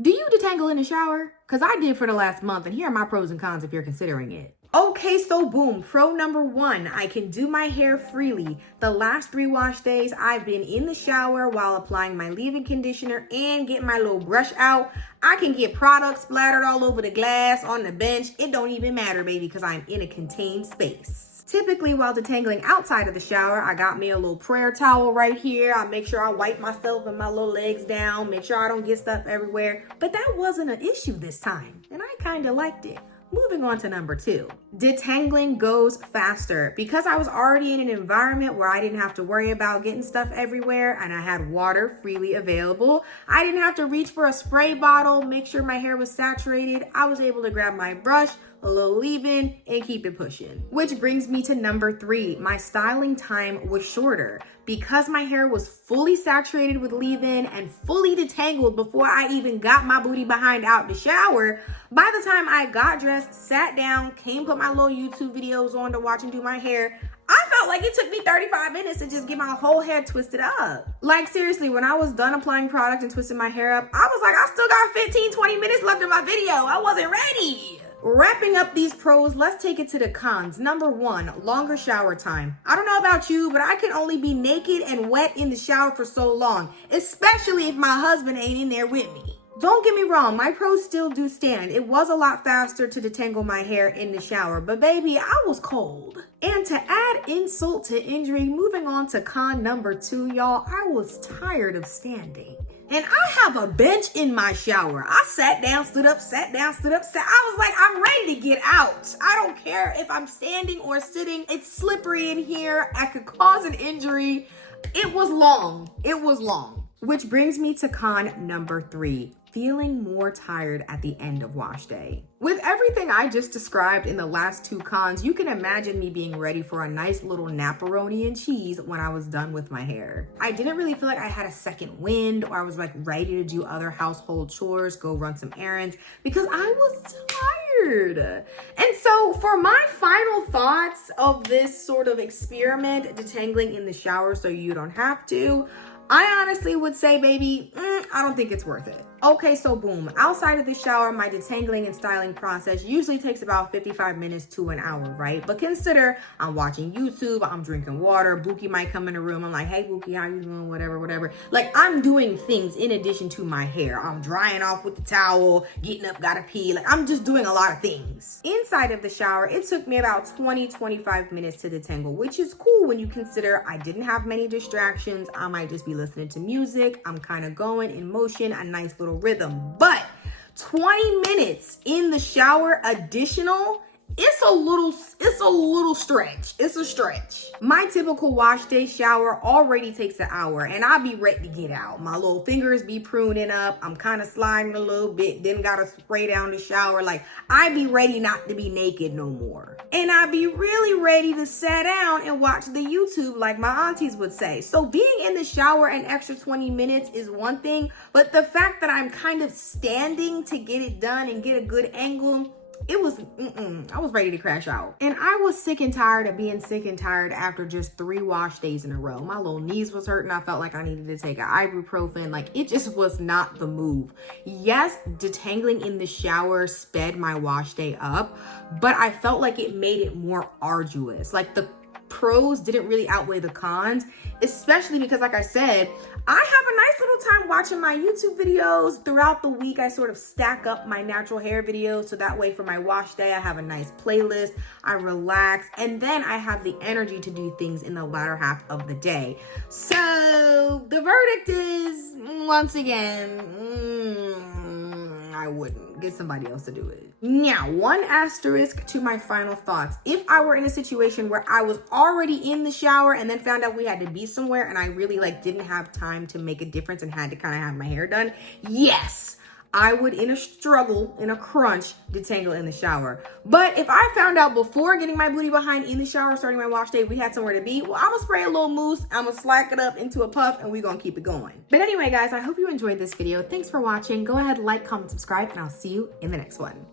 Do you detangle in the shower? Because I did for the last month, and here are my pros and cons if you're considering it. Okay, so boom, pro number one, I can do my hair freely. The last 3 wash days, I've been in the shower while applying my leave-in conditioner and getting my little brush out. I can get products splattered all over the glass, on the bench. It don't even matter, baby, because I'm in a contained space. Typically, while detangling outside of the shower, I got me a little prayer towel right here. I make sure I wipe myself and my little legs down, make sure I don't get stuff everywhere. But that wasn't an issue this time, and I kind of liked it. Moving on to number 2. Detangling goes faster. Because I was already in an environment where I didn't have to worry about getting stuff everywhere and I had water freely available, I didn't have to reach for a spray bottle, make sure my hair was saturated. I was able to grab my brush, a little leave-in, and keep it pushing. Which brings me to number 3. My styling time was shorter. Because my hair was fully saturated with leave-in and fully detangled before I even got my booty behind out the shower, by the time I got dressed, sat down, came put my little YouTube videos on to watch and do my hair, I felt like it took me 35 minutes to just get my whole hair twisted up. Like seriously, when I was done applying product and twisting my hair up, I was like, I still got 15-20 minutes left in my video. I wasn't ready. Wrapping up these pros, let's take it to the cons. Number 1, longer shower time. I don't know about you, but I can only be naked and wet in the shower for so long, especially if my husband ain't in there with me. Don't get me wrong, my pros still do stand. It was a lot faster to detangle my hair in the shower, but baby, I was cold. And to add insult to injury, moving on to con number 2, y'all, I was tired of standing. And I have a bench in my shower. I sat down, stood up, sat down, stood up, I was like, I'm ready to get out. I don't care if I'm standing or sitting. It's slippery in here. I could cause an injury. It was long. It was long. Which brings me to con number 3. Feeling more tired at the end of wash day. With everything I just described in the last 2 cons, you can imagine me being ready for a nice little naparoni and cheese when I was done with my hair. I didn't really feel like I had a second wind or I was like ready to do other household chores, go run some errands because I was tired. And so for my final thoughts of this sort of experiment, detangling in the shower so you don't have to, I honestly would say, baby, I don't think it's worth it. Okay, so boom, outside of the shower, my detangling and styling process usually takes about 55 minutes to an hour, right? But consider I'm watching YouTube, I'm drinking water, Buki might come in the room, I'm like, hey Buki, how you doing, whatever. Like I'm doing things in addition to my hair. I'm drying off with the towel, getting up, gotta pee. Like I'm just doing a lot of things. Inside of the shower, it took me about 20-25 minutes to detangle, which is cool when you consider I didn't have many distractions. I might just be listening to music. I'm kind of going in motion, a nice little rhythm. But 20 minutes in the shower additional, it's a little stretch. It's a stretch. My typical wash day shower already takes an hour and I'll be ready to get out. My little fingers be pruning up. I'm kind of sliding a little bit, then gotta spray down the shower. Like I be ready not to be naked no more. And I be really ready to sit down and watch the YouTube like my aunties would say. So being in the shower an extra 20 minutes is one thing, but the fact that I'm kind of standing to get it done and get a good angle, it was, I was ready to crash out. And I was sick and tired of being sick and tired after just 3 wash days in a row. My little knees was hurting. I felt like I needed to take an ibuprofen. Like it just was not the move. Yes, detangling in the shower sped my wash day up, but I felt like it made it more arduous. Like the pros didn't really outweigh the cons, especially because like I said, I have a nice little time watching my YouTube videos throughout the week. I sort of stack up my natural hair videos so that way for my wash day, I have a nice playlist, I relax, and then I have the energy to do things in the latter half of the day. So the verdict is, once again, I wouldn't. Get somebody else to do it. Now, one asterisk to my final thoughts. If I were in a situation where I was already in the shower and then found out we had to be somewhere and I really didn't have time to make a difference and had to kind of have my hair done, yes, I would, in a struggle, in a crunch, detangle in the shower. But if I found out before getting my booty behind in the shower, starting my wash day, we had somewhere to be, well, I'm gonna spray a little mousse, I'm gonna slack it up into a puff, and we're gonna keep it going. But anyway, guys, I hope you enjoyed this video. Thanks for watching. Go ahead, like, comment, subscribe, and I'll see you in the next one.